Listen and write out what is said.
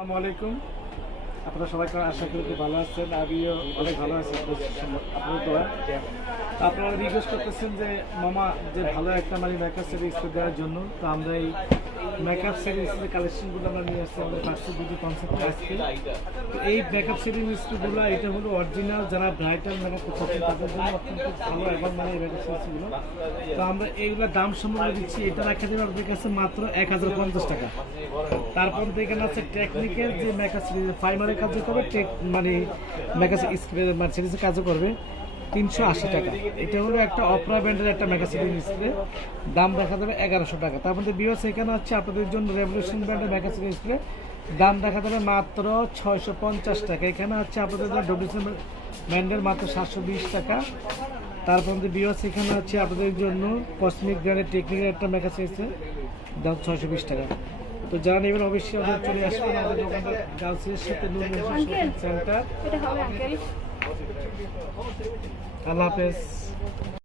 আসসালামু আলাইকুম। আপনারা সবাই আশা করি খুব ভালো আছেন। আমিও অনেক ভালো আছি আপনাদের দোয়া। আপনারা রিকোয়েস্ট করতেছেন যে মামা যে ভালো একটা মেকআপ সিরিজ দেওয়ার জন্য। তো আমরা এই মেকআপ সিরিজের কালেকশনগুলো আমরা নিয়ে আসছি আমাদের পার্সেল বিউটি কনসেপ্টে আজকে। তো এই মেকআপ সিরিজগুলো এটা হলো অরিজিনাল, যারা ব্রাইডাল মেকআপ করতে তাদের জন্য অত্যন্ত ভালো এবং এই মেকআপ সিরিজগুলো। তো আমরা এইগুলো দাম সম্পর্কে দিচ্ছি, এটা রাখা দেবে আপনাদের কাছে মাত্র 1050 টাকা। তারপর এখানে আছে টেকনিকের যে মেকআপ সিরিজ ফাইবারের কাজও করবে, মানে মেকআপ স্প্রে মানে সিরিজের কাজও করবে 380 টাকা। এটা হলো একটা অপরা ব্র্যান্ডের একটা মেকআপ সিরিজ স্প্রে, দাম দেখা যাবে 1100 টাকা। তারপর বিওস এখানে হচ্ছে আপনাদের জন্য রেভলিউশন ব্র্যান্ডের মেকআপ সিরিজ স্প্রে, দাম দেখা যাবে মাত্র 650 টাকা। এখানে হচ্ছে আপনাদের জন্য ডব্লিউসি ব্র্যান্ডের মাত্র 720 টাকা। তারপর বিওস এখানে হচ্ছে আপনাদের জন্য কসমিক ব্র্যান্ডের টেকনিকের একটা মেকআপ সিরিজ দাম 620 টাকা। তো যারা নেবেন অবশ্যই আমাদের চলে আসবেন আমাদের দোকানটা গার্লসের সাথে নূর শপিং সেন্টার। আল্লাহ হাফেজ।